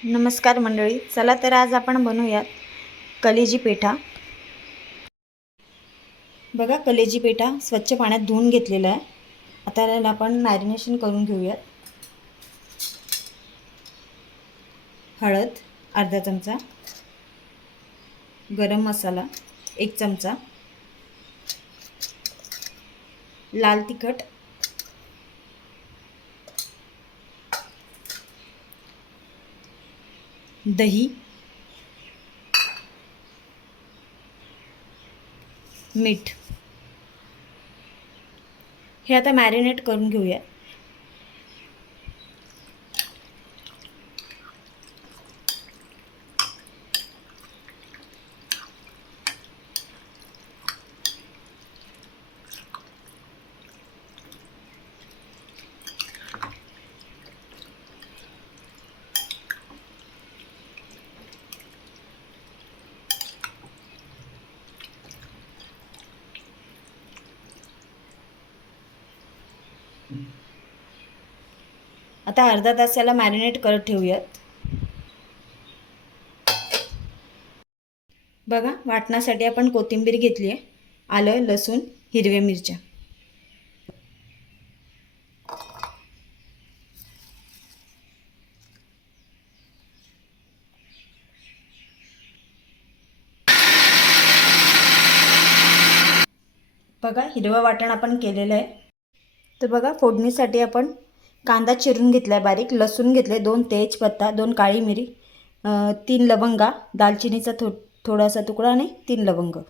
नमस्कार मंडळी, चला तर आज आपण बनवूयात कलेजी पेठा। बघा, कलेजी पेठा स्वच्छ पाण्यात धुवून घेतलेला आहे। आता याला आपण मॅरिनेशन करून घेऊयात। हळद अर्धा चमचा, गरम मसाला 1 चमचा, लाल तिखट, दही, मीठ। हे आता मॅरिनेट करून घेऊया। आता अर्धा तास याला मॅरिनेट करत ठेवूयात। बघा, वाटण्यासाठी आपण कोथिंबीर घेतली आहे, आलं, लसूण, हिरव्या मिरच्या। बघा, हिरवं वाटण आपण केलेलं आहे। तर बघा, फोडणीसाठी आपण कांदा चिरून घेतलाय बारीक, लसूण घेतले, 2 तेजपत्ता, 2 काळी मिरी, 3 लवंगा, दालचिनीचा थोडासा तुकडा आणि 3 लवंग।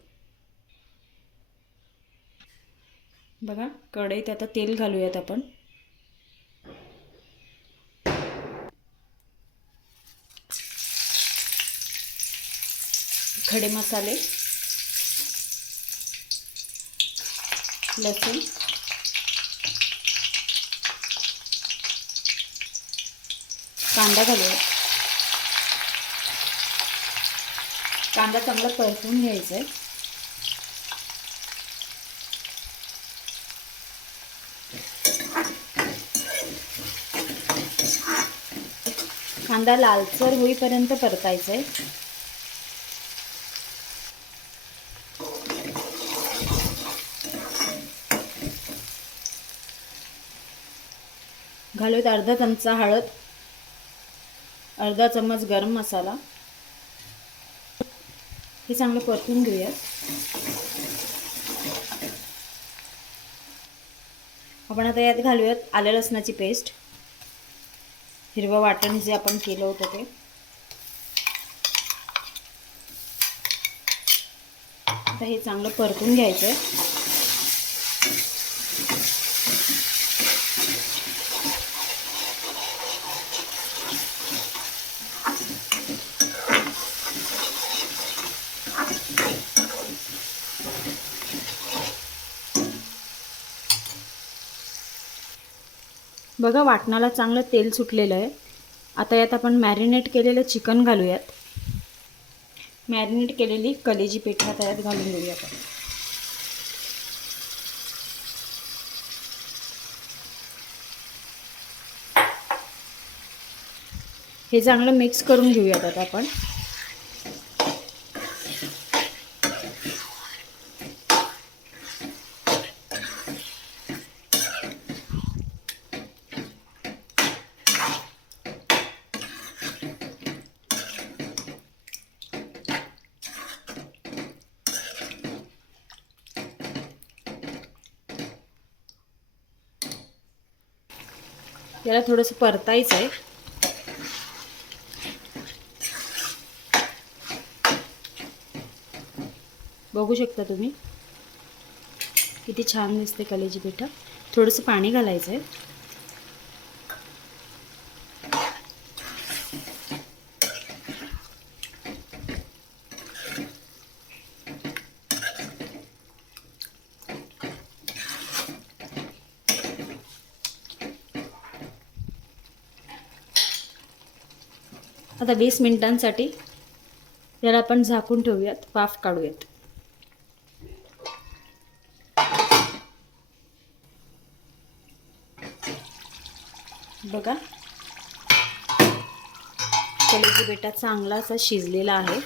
बघा, कढईत आता तेल घालूयात आपण। खडे मसाले, लसूण, कांदा घालूया। कांदा चांगला परतून घ्यायचा आहे। कांदा लालसर होईपर्यंत परतायचा आहे। घालूयात अर्धा चमचा हळद, अर्धा चम्मच गरम मसाला। हे चांगलं परतून घेऊया। आपण आता यात घालूयात आलं लसणाची पेस्ट, हिरवं वाटण जे आपण केलं होतं ते। आता हे चांगलं परतून घ्यायचं आहे। बघा, वाटणाला चांगलं तेल सुटलेलं आहे। आता यात आपण मॅरिनेट केलेलं चिकन घालूयात। मॅरिनेट केलेली कलेजी पेठा त्यात घालून घेऊया आपण। हे चांगलं मिक्स करून घेऊयात आता आपण। याला थोडंसं परतायचं आहे। बघू शकता तुम्ही किती छान दिसते कलेजी पेठा। थोडंसं पाणी घालायचं आहे। आता 20 मिनिटांसाठी याला आपण झाकून ठेवूयात, वाफ काढूयात। बघा, कलेजी पेठा चांगला असा शिजलेला आहे.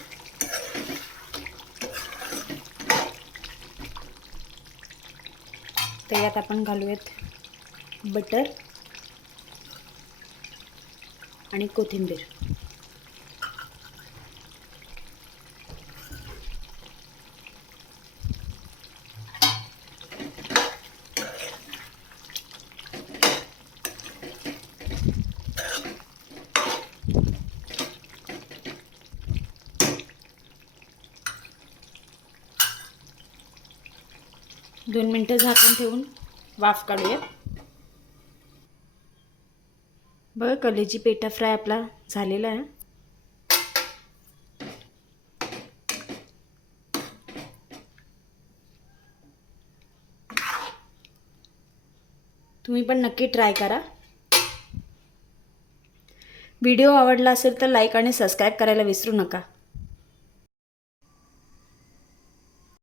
त्यात आपण घालूयात बटर आणि कोथिंबीर. दोन मिनटं झाकून ठेवून वाफ काढूया. बघा कलेजी पेठा फ्राय आपला झालेला आहे. तुम्ही पण नक्की ट्राय करा. व्हिडिओ आवडला असेल तर लाईक आणि सबस्क्राईब करायला विसरू नका.